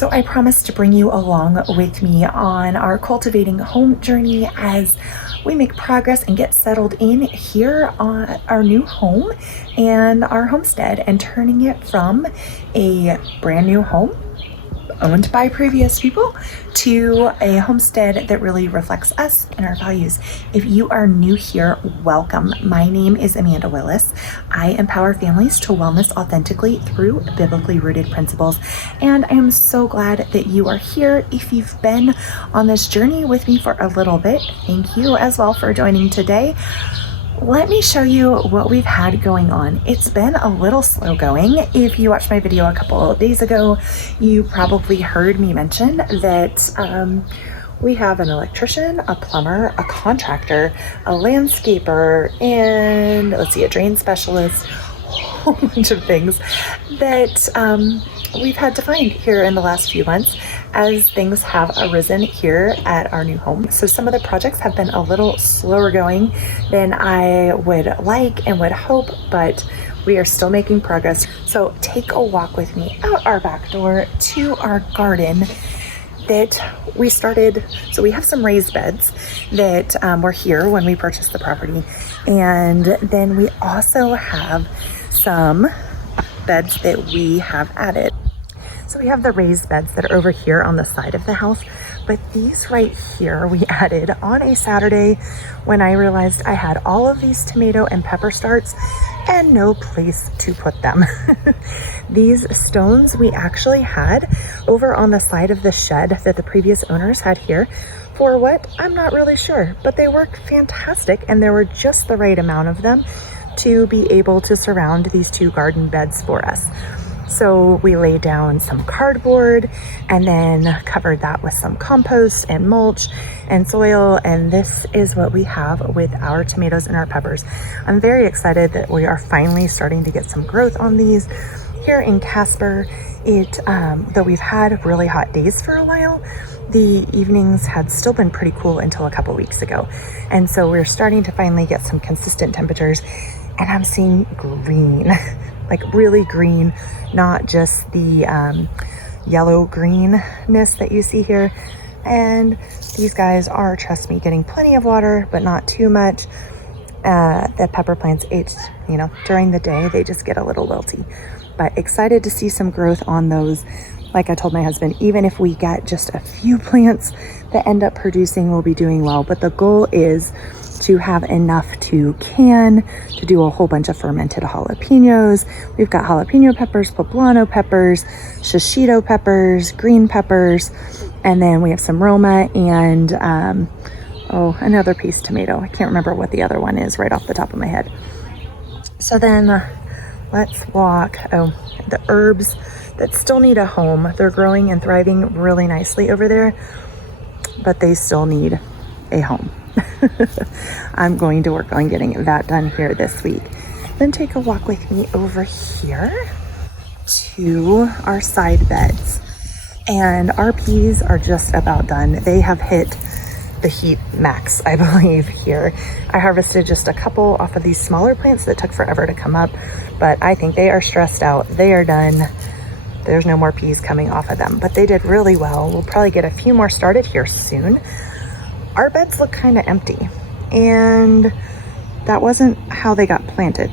So I promised to bring you along with me on our cultivating home journey as we make progress and get settled in here on our new home and our homestead, and turning it from a brand new home owned by previous people to a homestead that really reflects us and our values. If you are new here, welcome. My name is Amanda Willis. I empower families to wellness authentically through biblically rooted principles, and I am so glad that you are here. If you've been on this journey with me for a little bit, thank you as well for joining today. Let me show you what we've had going on. It's been a little slow going. If you watched my video a couple of days ago, you probably heard me mention that we have an electrician, a plumber, a contractor, a landscaper, and a drain specialist, a whole bunch of things that we've had to find here in the last few months as things have arisen here at our new home. So some of the projects have been a little slower going than I would like and would hope, but we are still making progress. So take a walk with me out our back door to our garden that we started. So we have some raised beds that were here when we purchased the property. And then we also have some beds that we have added. So we have the raised beds that are over here on the side of the house, but these right here we added on a Saturday when I realized I had all of these tomato and pepper starts and no place to put them. These stones we actually had over on the side of the shed that the previous owners had here. For what? I'm not really sure, but they worked fantastic, and there were just the right amount of them to be able to surround these two garden beds for us. So we laid down some cardboard and then covered that with some compost and mulch and soil. And this is what we have with our tomatoes and our peppers. I'm very excited that we are finally starting to get some growth on these here in Casper. Though we've had really hot days for a while, the evenings had still been pretty cool until a couple weeks ago. And so we're starting to finally get some consistent temperatures, and I'm seeing green. Like really green, not just the yellow greenness that you see here. And these guys are, trust me, getting plenty of water, but not too much. The pepper plants, during the day, they just get a little wilty. But excited to see some growth on those. Like I told my husband, even if we get just a few plants that end up producing, we'll be doing well. But the goal is to have enough to can to do a whole bunch of fermented jalapenos. We've got jalapeno peppers, poblano peppers, shishito peppers, green peppers, and then we have some Roma and another piece tomato. I can't remember what the other one is right off the top of my head. So then let's walk. The herbs that still need a home. They're growing and thriving really nicely over there, but they still need a home. I'm going to work on getting that done here this week. Then take a walk with me over here to our side beds. And our peas are just about done. They have hit the heat max, I believe, here. I harvested just a couple off of these smaller plants that took forever to come up, but I think they are stressed out. They are done. There's no more peas coming off of them, but they did really well. We'll probably get a few more started here soon. Our beds look kind of empty, and that wasn't how they got planted.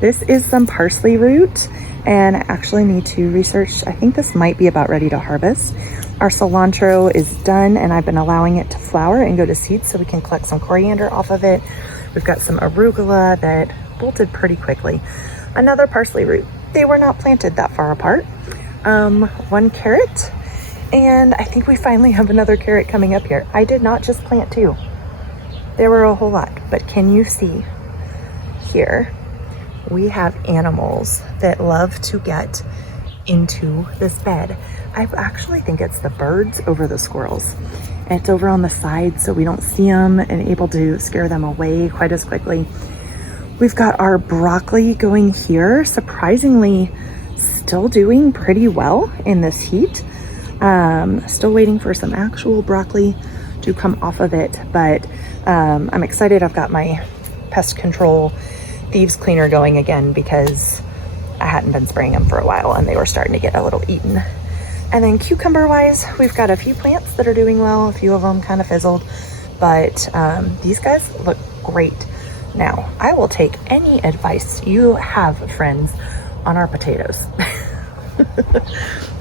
This is some parsley root, and I actually need to research. I think this might be about ready to harvest. Our cilantro is done, and I've been allowing it to flower and go to seed so we can collect some coriander off of it. We've got some arugula that bolted pretty quickly. Another parsley root. They were not planted that far apart. One carrot. And I think we finally have another carrot coming up here. I did not just plant two. There were a whole lot, but can you see here? We have animals that love to get into this bed. I actually think it's the birds over the squirrels. And it's over on the side so we don't see them and able to scare them away quite as quickly. We've got our broccoli going here, surprisingly still doing pretty well in this heat. Still waiting for some actual broccoli to come off of it, but I'm excited. I've got my pest control thieves cleaner going again because I hadn't been spraying them for a while and they were starting to get a little eaten. And then cucumber wise, we've got a few plants that are doing well. A few of them kind of fizzled, but these guys look great. Now, I will take any advice you have, friends, on our potatoes.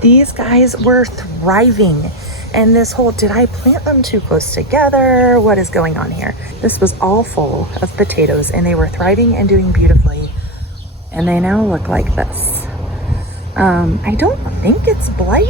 These guys were thriving. And this whole, did I plant them too close together? What is going on here? This was all full of potatoes and they were thriving and doing beautifully. And they now look like this. I don't think it's blight.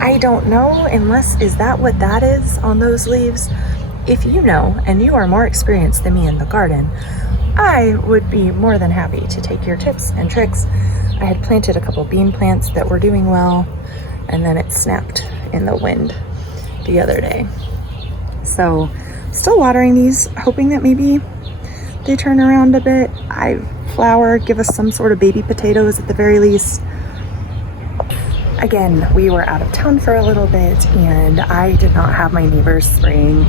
I don't know, unless, is that what that is on those leaves? If you know, and you are more experienced than me in the garden, I would be more than happy to take your tips and tricks. I had planted a couple bean plants that were doing well, and then it snapped in the wind the other day. So still watering these, hoping that maybe they turn around a bit. I flower, give us some sort of baby potatoes at the very least. Again, we were out of town for a little bit and I did not have my neighbors spraying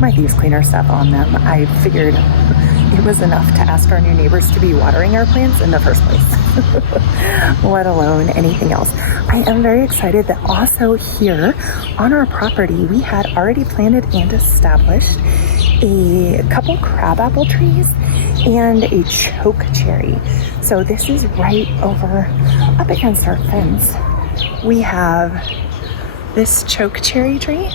my thieves cleaner stuff on them. I figured it was enough to ask our new neighbors to be watering our plants in the first place, let alone anything else. I am very excited that also here on our property, we had already planted and established a couple crabapple trees and a choke cherry. So this is right over up against our fence. We have this choke cherry tree.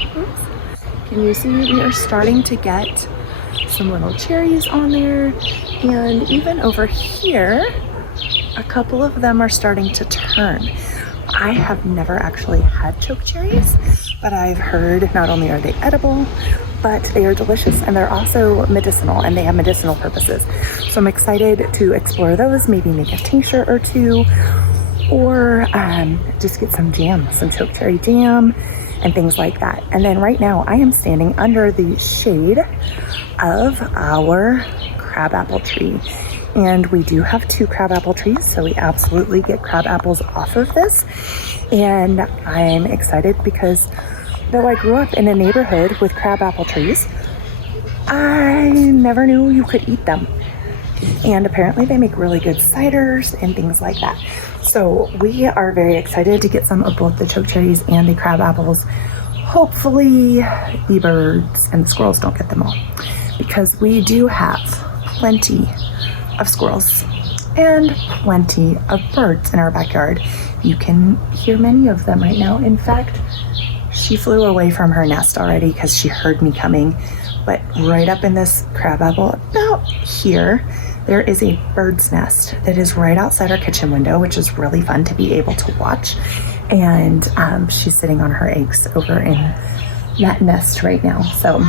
Can you see we are starting to get some little cherries on there, and even over here a couple of them are starting to turn. I have never actually had choke cherries, but I've heard not only are they edible, but they are delicious and they're also medicinal and they have medicinal purposes. So I'm excited to explore those, maybe make a tincture or two, or just get some jam, some choke cherry jam and things like that. And then right now I am standing under the shade of our crabapple tree. And we do have 2 crabapple trees, so we absolutely get crab apples off of this. And I'm excited because though I grew up in a neighborhood with crabapple trees, I never knew you could eat them. And apparently they make really good ciders and things like that. So we are very excited to get some of both the choke cherries and the crab apples. Hopefully the birds and the squirrels don't get them all, because we do have plenty of squirrels and plenty of birds in our backyard. You can hear many of them right now. In fact, she flew away from her nest already because she heard me coming. But right up in this crabapple about here, there is a bird's nest that is right outside our kitchen window, which is really fun to be able to watch. And she's sitting on her eggs over in that nest right now. So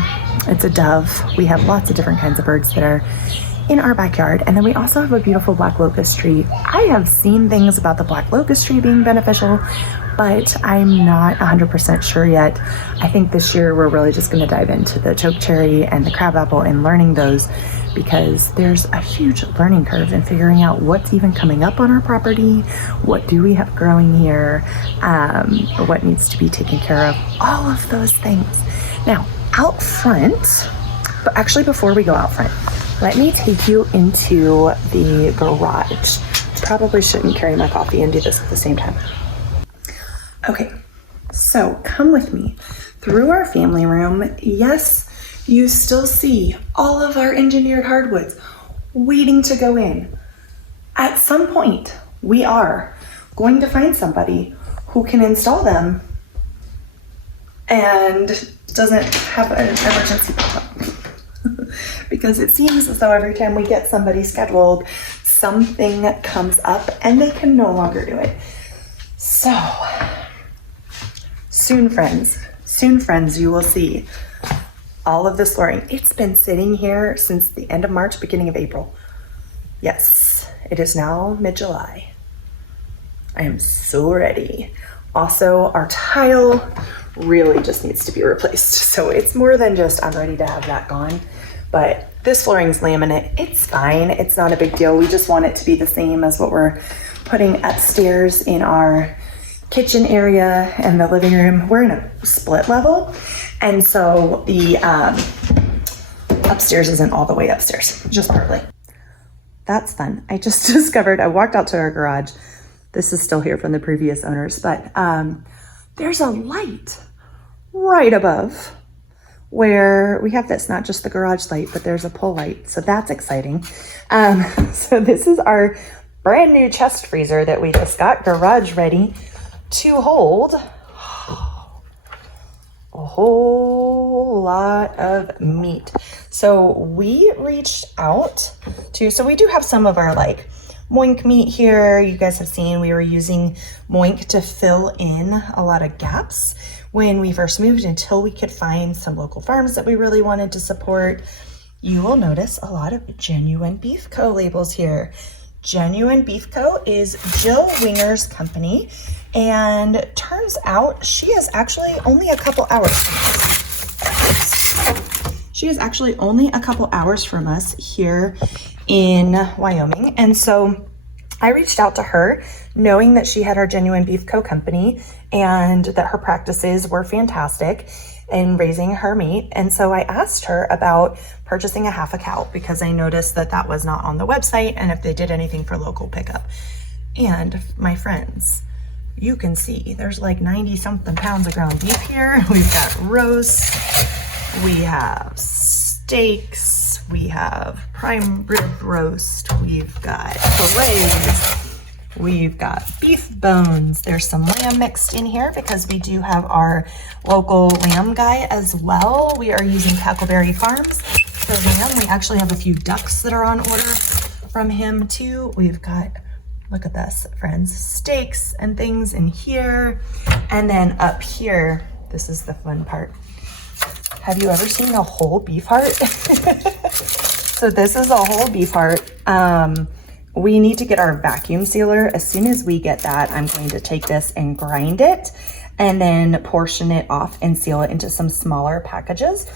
it's a dove. We have lots of different kinds of birds that are in our backyard. And then we also have a beautiful black locust tree. I have seen things about the black locust tree being beneficial, but I'm not 100% sure yet. I think this year we're really just going to dive into the choke cherry and the crabapple and learning those, because there's a huge learning curve in figuring out what's even coming up on our property, what do we have growing here, what needs to be taken care of, all of those things. Now, out front, but actually before we go out front, let me take you into the garage. Probably shouldn't carry my coffee and do this at the same time. Okay, so come with me through our family room. Yes, you still see all of our engineered hardwoods waiting to go in. At some point, we are going to find somebody who can install them and doesn't have an emergency pop-up. Because it seems as though every time we get somebody scheduled, something comes up and they can no longer do it. So, soon friends, you will see all of this flooring. It's been sitting here since the end of March, beginning of April. Yes, it is now mid-July. I am so ready. Also, our tile really just needs to be replaced. So it's more than just I'm ready to have that gone. But this flooring's laminate. It's fine. It's not a big deal. We just want it to be the same as what we're putting upstairs in our kitchen area and the living room. We're in a split level. And so the upstairs isn't all the way upstairs, just partly. That's fun. I just discovered, I walked out to our garage. This is still here from the previous owners, but there's a light right above where we have this, not just the garage light, but there's a pole light. So that's exciting. So this is our brand new chest freezer that we just got garage ready to hold a whole lot of meat. So we reached out to, so we do have some of our like Moink meat here. You guys have seen we were using Moink to fill in a lot of gaps when we first moved until we could find some local farms that we really wanted to support. You will notice a lot of Genuine Beef Co. labels here. Genuine Beef Co. is Jill Winger's company, and turns out she is actually only a couple hours from us. She is actually only a couple hours from us here in Wyoming. And so I reached out to her knowing that she had our Genuine Beef Co. company and that her practices were fantastic in raising her meat. And so I asked her about purchasing a half a cow because I noticed that that was not on the website and if they did anything for local pickup. And my friends, you can see there's like 90 something pounds of ground beef here. We've got roast, we have steaks, we have prime rib roast, we've got fillets, we've got beef bones. There's some lamb mixed in here because we do have our local lamb guy as well. We are using Tackleberry Farms for lamb. We actually have a few ducks that are on order from him too. We've got, look at this, friends, steaks and things in here. And then up here, this is the fun part. Have you ever seen a whole beef heart? So this is a whole beef heart. We need to get our vacuum sealer. As soon as we get that, I'm going to take this and grind it and then portion it off and seal it into some smaller packages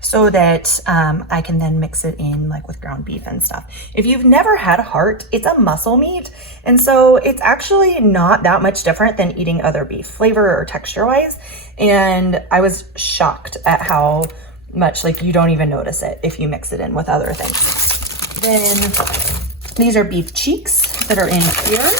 so that I can then mix it in like with ground beef and stuff. If you've never had a heart, it's a muscle meat. And so it's actually not that much different than eating other beef, flavor or texture wise. And I was shocked at how much, like, you don't even notice it if you mix it in with other things. Then these are beef cheeks that are in here.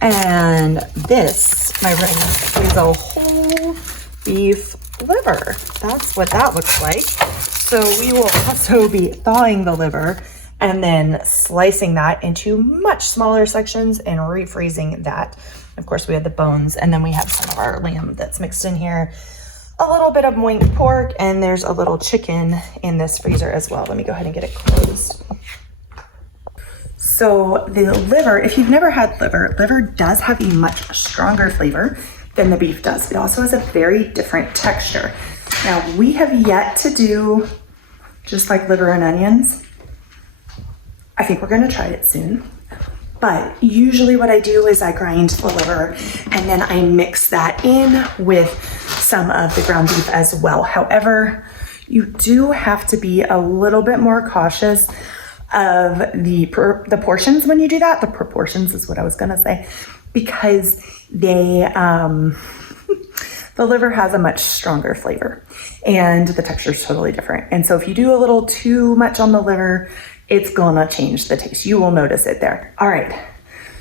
And this, my friend, is a whole beef liver. That's what that looks like. So we will also be thawing the liver and then slicing that into much smaller sections and refreezing that. Of course, we have the bones, and then we have some of our lamb that's mixed in here. A little bit of Moink pork, and there's a little chicken in this freezer as well. Let me go ahead and get it closed. So the liver, if you've never had liver does have a much stronger flavor than the beef does. It also has a very different texture. Now, we have yet to do just like liver and onions. I think we're gonna try it soon. But usually what I do is I grind the liver and then I mix that in with some of the ground beef as well. However, you do have to be a little bit more cautious of the portions when you do that. The proportions is what I was gonna say, because they, the liver has a much stronger flavor and the texture is totally different. And so if you do a little too much on the liver, it's gonna change the taste. You will notice it there. All right,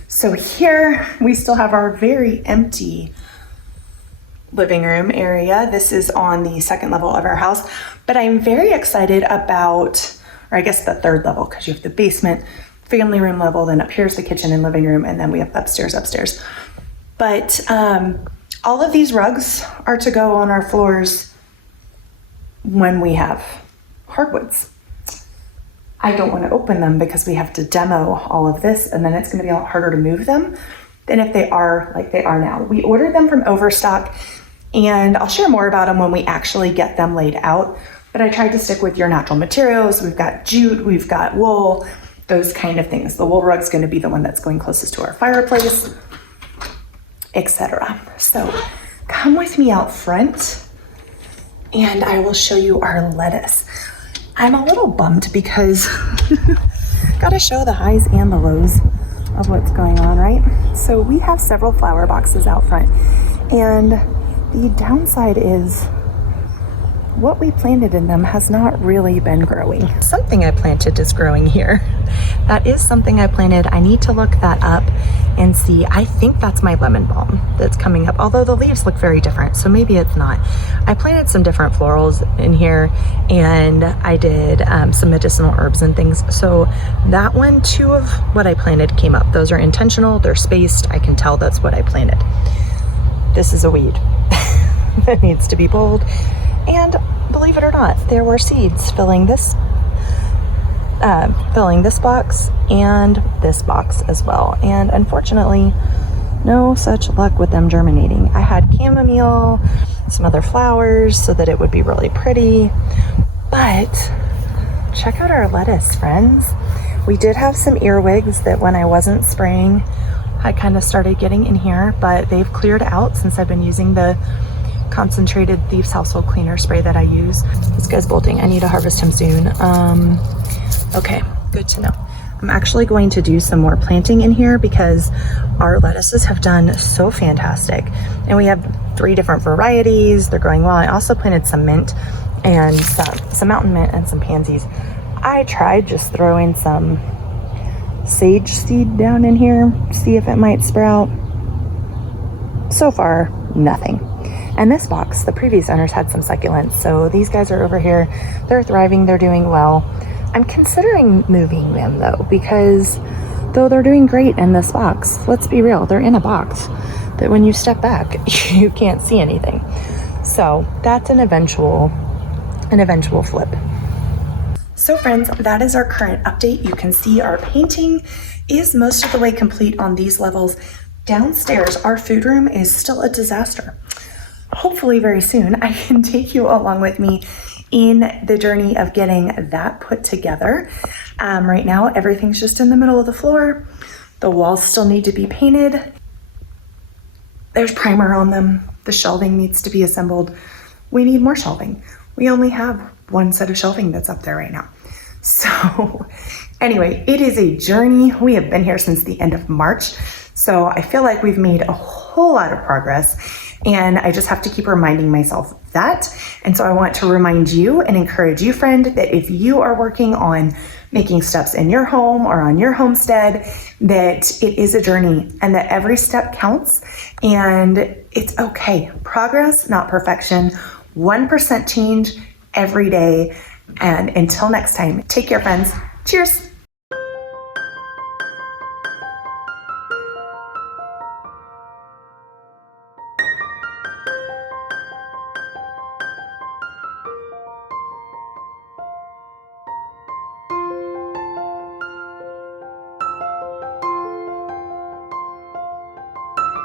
so here we still have our very empty living room area. This is on the second level of our house, but I'm very excited about, or I guess the third level, because you have the basement, family room level, then up here's the kitchen and living room, and then we have upstairs. But all of these rugs are to go on our floors when we have hardwoods. I don't want to open them because we have to demo all of this, and then it's going to be a lot harder to move them than if they are like they are now. We ordered them from Overstock, and I'll share more about them when we actually get them laid out. But I tried to stick with your natural materials. We've got jute, we've got wool, those kind of things. The wool rug's going to be the one that's going closest to our fireplace, etc. So come with me out front, and I will show you our lettuce. I'm a little bummed because gotta show the highs and the lows of what's going on, right? So we have several flower boxes out front, and the downside is what we planted in them has not really been growing. Something I planted is growing here. That is something I planted. I need to look that up and see. I think that's my lemon balm that's coming up, although the leaves look very different, so maybe it's not. I planted some different florals in here, and I did some medicinal herbs and things. So that one, 2 of what I planted came up. Those are intentional, they're spaced. I can tell that's what I planted. This is a weed that needs to be pulled. And believe it or not, there were seeds filling this box and this box as well. And unfortunately, no such luck with them germinating. I had chamomile, some other flowers so that it would be really pretty. But check out our lettuce, friends. We did have some earwigs that when I wasn't spraying, I kind of started getting in here, but they've cleared out since I've been using the concentrated Thieves Household Cleaner spray that I use. This guy's bolting. I need to harvest him soon. Okay, good to know. I'm actually going to do some more planting in here because our lettuces have done so fantastic. And we have 3 different varieties. They're growing well. I also planted some mint and some mountain mint and some pansies. I tried just throwing some sage seed down in here, see if it might sprout. So far, nothing. And this box, the previous owners had some succulents. So these guys are over here. They're thriving. They're doing well. I'm considering moving them though, because though they're doing great in this box, let's be real, they're in a box that when you step back, you can't see anything. So that's an eventual flip. So friends, that is our current update. You can see our painting is most of the way complete on these levels. Downstairs, our food room is still a disaster. Hopefully very soon I can take you along with me in the journey of getting that put together. Right now, everything's just in the middle of the floor. The walls still need to be painted. There's primer on them. The shelving needs to be assembled. We need more shelving. We only have 1 set of shelving that's up there right now. So anyway, it is a journey. We have been here since the end of March. So I feel like we've made a whole lot of progress, and I just have to keep reminding myself that. And so I want to remind you and encourage you, friend, that if you are working on making steps in your home or on your homestead, that it is a journey and that every step counts, and it's okay. Progress, not perfection. 1% change every day. And until next time, take care, friends. Cheers.